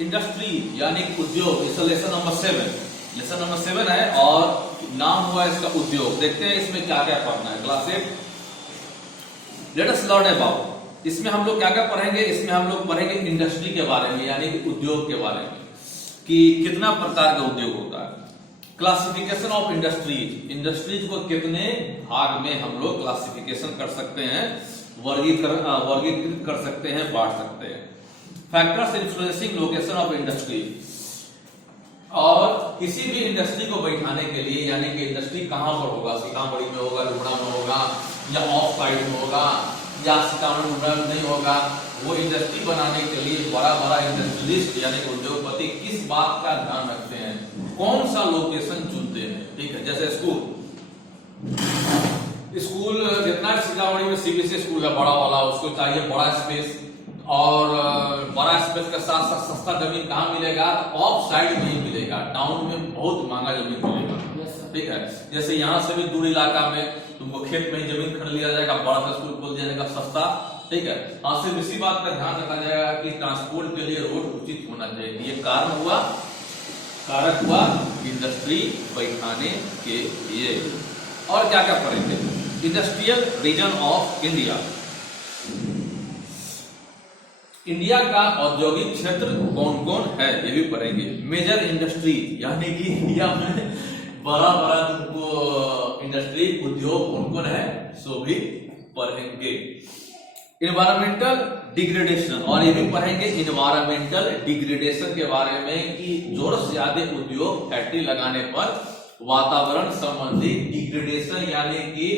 Industry यानी उद्योग, इस लेसन नंबर 7 है और नाम हुआ इसका उद्योग। देखते हैं इसमें क्या क्या पढ़ना है। Class 8 let us learn about. इसमें हम लोग क्या क्या पढ़ेंगे? इसमें हम लोग पढ़ेंगे इंडस्ट्री के बारे में, यानी कि उद्योग के बारे में, कि कितना प्रकार का उद्योग होता है। क्लासिफिकेशन ऑफ इंडस्ट्रीज को कितने भाग में हम लोग क्लासिफिकेशन कर सकते हैं, वर्गीकृत कर सकते हैं, बांट सकते हैं। Factors influencing location of industry, और किसी भी इंडस्ट्री को बैठाने के लिए, यानी कि इंडस्ट्री कहां पर होगा, सीतामढ़ी में होगा, लुबड़ा में होगा, या ऑफ साइड में होगा, या सीतामढ़ी में नहीं होगा, वो इंडस्ट्री बनाने के लिए बड़ा इंडस्ट्रियलिस्ट यानी उद्योगपति किस बात का ध्यान रखते हैं, कौन सा लोकेशन चुनते हैं। ठीक है, जैसे स्कूल जितना सीतामढ़ी में सीबीएसई स्कूल है बड़ा वाला, उसको चाहिए बड़ा स्पेस, और बड़ा स्पेस के साथ साथ सस्ता जमीन कहाँ मिलेगा? ऑफ साइड में ही मिलेगा, टाउन में बहुत महंगा जमीन मिलेगा। ठीक है, जैसे यहाँ से भी दूर इलाका में तुमको खेत में ही जमीन खरीद लिया जाएगा, बड़ा सा स्कूल खोल दिया जाएगा, सस्ता। ठीक है, और सिर्फ इसी बात का ध्यान रखा जाएगा कि ट्रांसपोर्ट के लिए रोड उचित होना चाहिए। ये कारक हुआ इंडस्ट्री बैठाने के लिए। और क्या क्या पढ़ेंगे? इंडस्ट्रियल रीजन ऑफ इंडिया का औद्योगिक क्षेत्र कौन कौन है, ये भी पढ़ेंगे। मेजर इंडस्ट्री, यानी कि इंडिया में बड़ा तुमको इंडस्ट्री उद्योग कौन कौन है, सो भी पढ़ेंगे। इन्वायरमेंटल डिग्रेडेशन, और ये भी पढ़ेंगे इन्वायरमेंटल डिग्रेडेशन के बारे में, कि जोर से ज्यादा उद्योग फैक्ट्री लगाने पर वातावरण संबंधी डिग्रेडेशन, यानी कि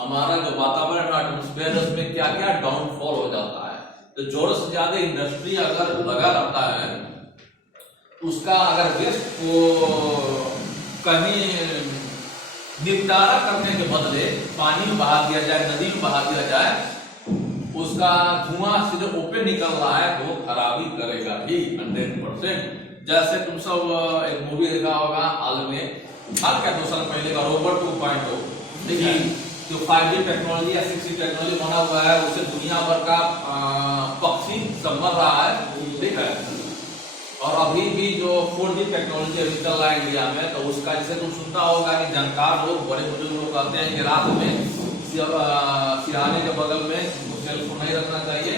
हमारा जो वातावरण एटमॉस्फेयर है उसमें क्या क्या डाउनफॉल हो जाता है। तो जोर से ज्यादा इंडस्ट्री अगर लगा रहता है, उसका अगर वेस्ट को कहीं निपटारा करने के बदले पानी में बहा दिया जाए, नदी में बहा दिया जाए, उसका धुआं से जो ओपन निकल रहा है वो खराबी करेगा ही 100%। जैसे तुम सब एक मूवी देखा होगा हाल में, हाल क्या 2 साल पहले का, रोबोट 2.0। देखिए, जो 5G टेक्नोलॉजी या 6G टेक्नोलॉजी बना हुआ है, उससे दुनिया भर का पक्षी सब मर रहा है। ठीक है, और अभी भी जो 4G टेक्नोलॉजी अभी चल रहा है इंडिया में, तो उसका जैसे तुम सुनता होगा कि जानकार लोग, बड़े बुजुर्ग लोग कहते हैं कि रात में सिरहाने के बगल में सेल फोन नहीं रखना चाहिए,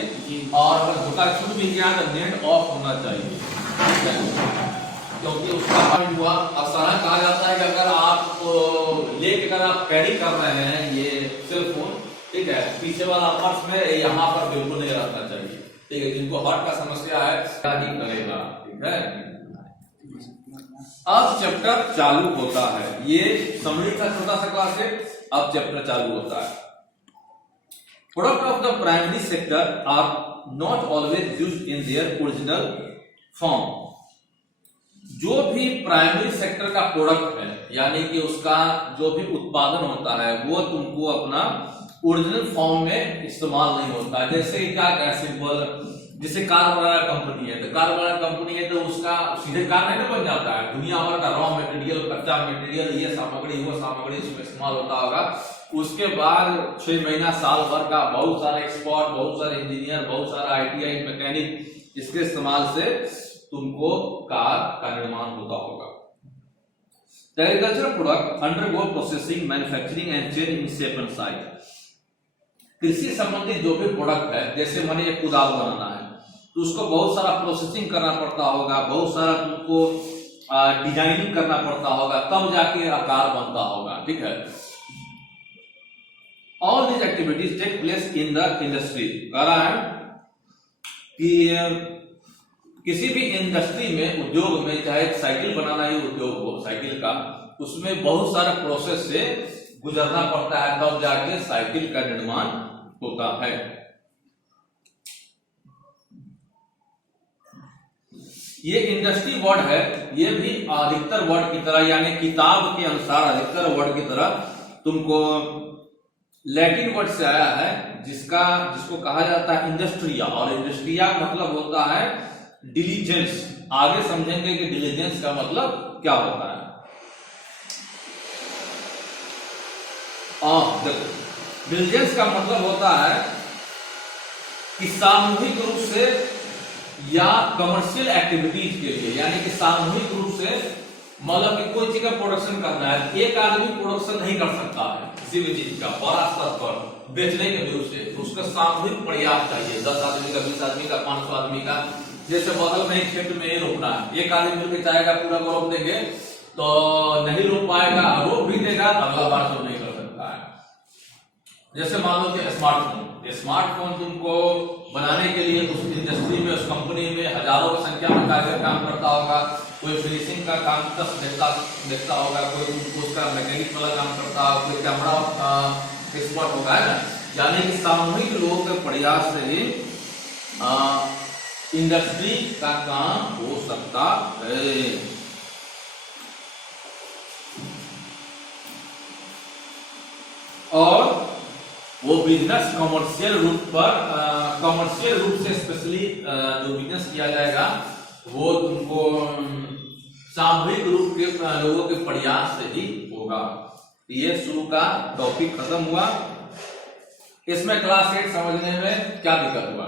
और अगर धोखा छूट भी गया तो नेट ऑफ होना चाहिए, क्योंकि उसका हुआ। अक्सर कहा जाता है कि अगर आप लेकर आप कैरी कर रहे हैं ये सेल फोन, ठीक है, पीछे वाला पर्स में यहाँ पर बिल्कुल नहीं रखना चाहिए। ठीक है, जिनको हार्ट का समस्या है क्या ही करेगा। ठीक है, अब चैप्टर चालू होता है। ये समरी का छोटा सा क्लास है, अब चैप्टर चालू होता है। Product of the primary sector are not always used in their original form. जो भी प्राइमरी सेक्टर का प्रोडक्ट है, यानी कि उसका जो भी उत्पादन होता है, वो तुमको अपना ओरिजिनल फॉर्म में इस्तेमाल नहीं होता है। जैसे क्या सिंपल, जैसे कार बनाना कंपनी है, तो कार बनाना कंपनी है तो उसका सीधे कार नहीं बन जाता है। दुनिया भर का रॉ मटेरियल, कच्चा मटेरियल, ये सामग्री वो सामग्री इसमें इस्तेमाल होता होगा। उसके बाद 6 महीना साल भर का बहुत सारे एक्सपर्ट, बहुत सारे इंजीनियर, बहुत सारा ITI मैकेनिक, इसके इस्तेमाल से तुमको कार का निर्माण होता होगा। The agricultural product undergo processing, manufacturing and change in shape and size। कृषि संबंधित जो भी प्रोडक्ट है, जैसे माने एक कुदाल बनाना है, तो उसको बहुत सारा प्रोसेसिंग करना पड़ता होगा, बहुत सारा तुमको डिजाइनिंग करना पड़ता होगा, तब जाके आकार बनता होगा। ठीक है, all these activities take place in the industry. कह रहा है कि किसी भी इंडस्ट्री में, उद्योग में, चाहे साइकिल बनाना ही उद्योग हो साइकिल का, उसमें बहुत सारे प्रोसेस से गुजरना पड़ता है, तब जाके साइकिल का निर्माण होता है। ये इंडस्ट्री वर्ड है, ये भी अधिकतर वर्ड की तरह, यानी किताब के अनुसार अधिकतर वर्ड की तरह तुमको लैटिन वर्ड से आया है, जिसको कहा जाता है इंडस्ट्रिया, और इंडस्ट्रिया मतलब होता है डिलीजेंस। आगे समझेंगे कि डिलीजेंस का मतलब क्या होता है। डिलीजेंस का मतलब होता है कि सामूहिक रूप से या कमर्शियल एक्टिविटीज के लिए, यानी कि सामूहिक रूप से, मतलब कि कोई चीज का प्रोडक्शन करना है, एक आदमी प्रोडक्शन नहीं कर सकता है किसी भी चीज का बड़ा स्तर पर बेचने के लिए उसे, तो उसका सामूहिक प्रयास चाहिए, 10 आदमी का, 20 आदमी का, 500 आदमी का। जैसे बगल में ही क्षेत्र में ही रोपना है, एक आदमी मिलकर चाहेगा पूरा को रोप देंगे तो नहीं रोप पाएगा, रोप भी देगा अगला बार तो नहीं कर सकता है। जैसे मान लो कि स्मार्टफोन तुमको बनाने के लिए उस इंडस्ट्री में, उस कंपनी में हजारों की संख्या में कारीगर काम करता होगा, कोई फिनिशिंग का काम देखता होगा, कोई तुमको उसका मैकेनिक वाला काम करता होगा, कोई कैमरा एक्सपर्ट होगा, है ना। यानी कि सामूहिक लोगों के प्रयास से ही इंडस्ट्री का काम हो सकता है। और वो बिजनेस कमर्शियल रूप से स्पेशली जो बिजनेस किया जाएगा वो तुमको सामूहिक रूप के लोगों के प्रयास से ही होगा। ये शुरू का टॉपिक खत्म हुआ। इसमें क्लास 8 समझने में क्या दिक्कत हुआ?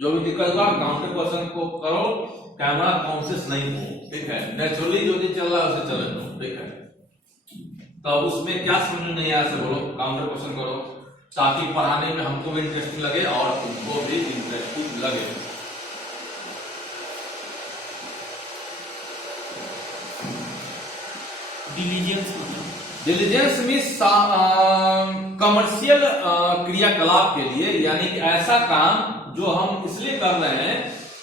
जो भी दिक्कत हुआ काउंटर क्वेश्चन को करो, कैमरा कॉन्शियस नहीं हो, ठीक है। नेचुरली जो चीज चल रहा है उसे चलने दो, ठीक है। तो उसमें क्या समझ नहीं आया से बोलो, काउंटर क्वेश्चन करो, ताकि पढ़ाने में हमको भी इंटरेस्टिंग लगे और तुमको भी इंटरेस्टिंग लगे। डिलीजेंस मीन्स कमर्शियल क्रियाकलाप के लिए, यानी कि ऐसा काम जो हम इसलिए कर रहे हैं,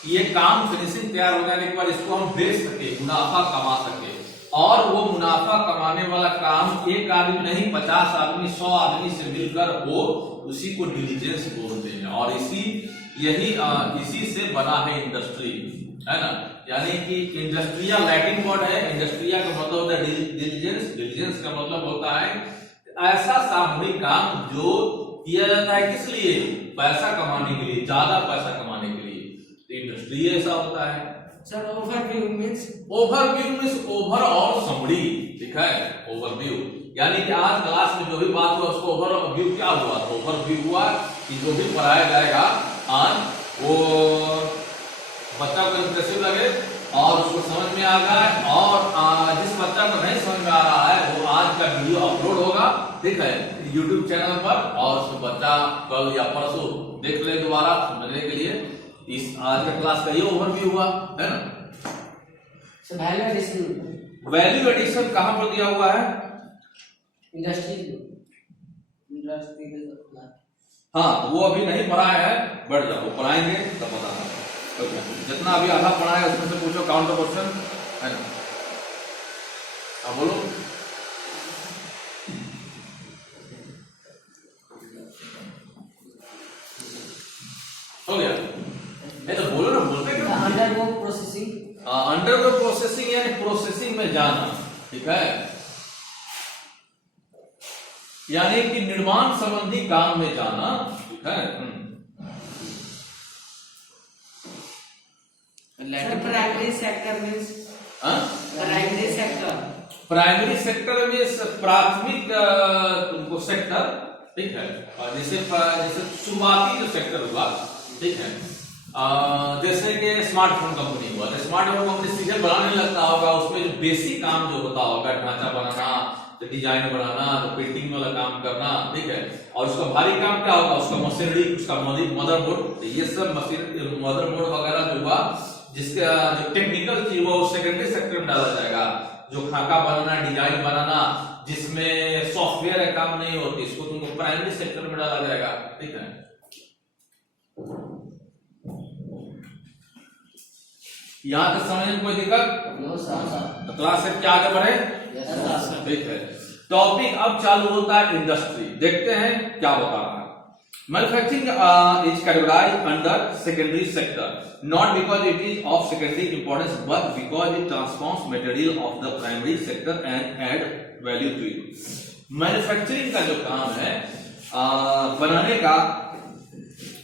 ये काम फिनिशिंग तैयार हो जाने के बाद इसको हम बेच सके, मुनाफा कमा सके। और वो मुनाफा कमाने वाला काम एक आदमी नहीं, 50 आदमी, 100 आदमी से मिलकर हो, उसी को डिलीजेंस बोलते हैं। और इसी से बना है इंडस्ट्री, है ना। यानी कि इंडस्ट्रिया लैटिन वर्ड है, इंडस्ट्रिया का मतलब होता है डिलीजेंस, डिलीजेंस का मतलब होता है ऐसा सामूहिक काम जो किया जाता है किस लिए? पैसा कमाने के लिए, ज्यादा पैसा कमाने के लिए। इंडस्ट्री ऐसा होता है। सर ओवरव्यू मींस ओवर और समरी, ठीक है। ओवरव्यू यानी कि आज क्लास में जो भी बात हुआ उसको ओवरव्यू क्या हुआ? ओवरव्यू हुआ कि जो भी पढ़ाया जाएगा आज वो बच्चा को इंप्रेसिव लगे और उसको समझ में आ जाए। और जिस बच्चा को नहीं समझ में आ रहा है वो आज का वीडियो अपलोड होगा, ठीक है, YouTube चैनल पर, और उसको बच्चा कल या परसों देख ले दोबारा समझने के लिए। इस आज का क्लास का ये ओवरव्यू हुआ, है ना। वैल्यू एडिशन कहां पर दिया हुआ है? इंडस्ट्री। हाँ, वो अभी नहीं पढ़ाया है, बढ़ जाओ, पढ़ाएंगे तब बताना। जितना अभी आधा पढ़ा है उसमें से पूछो काउंटर क्वेश्चन, है ना। अब बोलो। हो गया? नहीं तो बोलो ना, बोलते क्या? Undergo processing. अंडरगो प्रोसेसिंग यानी प्रोसेसिंग में जाना, ठीक है। यानी कि निर्माण संबंधी काम में जाना, ठीक है। Primary sector means primary sector में प्राथमिक तुमको सेक्टर, ठीक है। और जैसे शुरुआती जो सेक्टर हुआ, ठीक है। जैसे कि स्मार्टफोन कंपनी हुआ, तो स्मार्टफोन कंपनी सीधे बनाने लगता होगा, उसमें जो बेसिक काम जो होता होगा, ढांचा बनाना, डिजाइन बनाना, पेंटिंग वाला काम करना, ठीक है। और उसका भारी काम क्या होगा? उसका मशीनरी, उसका मदरबोर्ड, ये सब मशीन मदरबोर्ड वगैरह जो हुआ, जिसका जो टेक्निकल चीज हुआ, वो सेकेंडरी सेक्टर में डाला जाएगा। जो खाका बनाना, डिजाइन बनाना, जिसमें सॉफ्टवेयर का काम नहीं होती, इसको तुमको प्राइमरी सेक्टर में डाला जाएगा, ठीक है। यहाँ तक समझने में कोई दिक्कत? तो क्लास से क्या आगे बढ़े? ठीक है। टॉपिक अब चालू होता है इंडस्ट्री। देखते हैं क्या बता रहा है। Manufacturing is categorised under secondary sector, not because it is of secondary importance, but because it transforms material of the primary sector and add value to it. Manufacturing का जो काम है, बनाने का,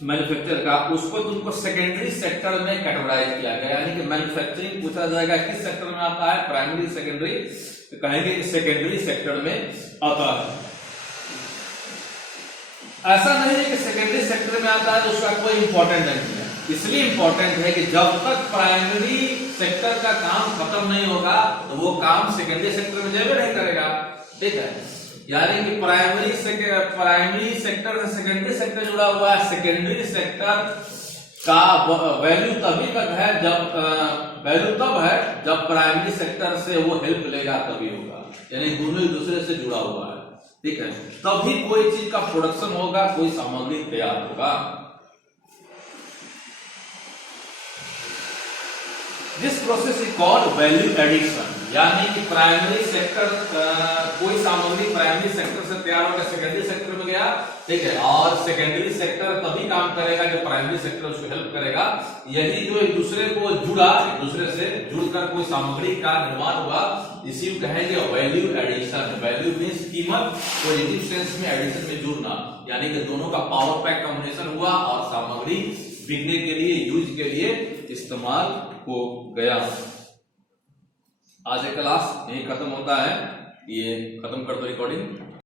मैन्युफैक्चर का, उसको तुमको सेकेंडरी सेक्टर में कैटेगराइज किया गया। यानी कि मैन्युफैक्चरिंग पूछा जाएगा किस सेक्टर में आता है? प्राइमरी, सेकेंडरी, तो कहेंगे कि सेकेंडरी सेक्टर में आता है। ऐसा नहीं है कि सेकेंडरी सेक्टर में आता है तो उसका कोई इंपॉर्टेंट नहीं है, इसलिए इंपॉर्टेंट है कि जब तक प्राइमरी सेक्टर का काम खत्म नहीं होगा तो वो काम सेकेंडरी सेक्टर में जाए नहीं करेगा। ठीक है, यानी कि प्राइमरी सेक्टर से सेकेंडरी सेक्टर जुड़ा हुआ है। सेकेंडरी सेक्टर का वैल्यू तभी तक है जब वैल्यू तब है जब प्राइमरी सेक्टर से वो हेल्प लेगा, तभी होगा। यानी दोनों एक दूसरे से जुड़ा हुआ है। ठीक है, तभी कोई चीज का प्रोडक्शन होगा, कोई सामग्री तैयार होगा। This process is called value addition, यानी कि प्राइमरी सेक्टर कोई सामग्री प्राइमरी सेक्टर से तैयार होकर सेकेंडरी सेक्टर में गया। ठीक है, और सेकेंडरी सेक्टर तभी काम करेगा जब प्राइमरी सेक्टर उसको हेल्प करेगा। यही जो एक दूसरे को जुड़ा, एक दूसरे से जुड़कर कोई सामग्री का निर्माण हुआ, इसी को कहेंगे वैल्यू एडिशन। वैल्यू मींस कीमत, पॉजिटिव सेंस में एडिशन में जुड़ना, यानी कि दोनों का पावर पैक कॉम्बिनेशन हुआ और सामग्री बिकने के लिए, यूज के लिए इस्तेमाल हो गया। आज का क्लास यही खत्म होता है। ये खत्म कर दो रिकॉर्डिंग।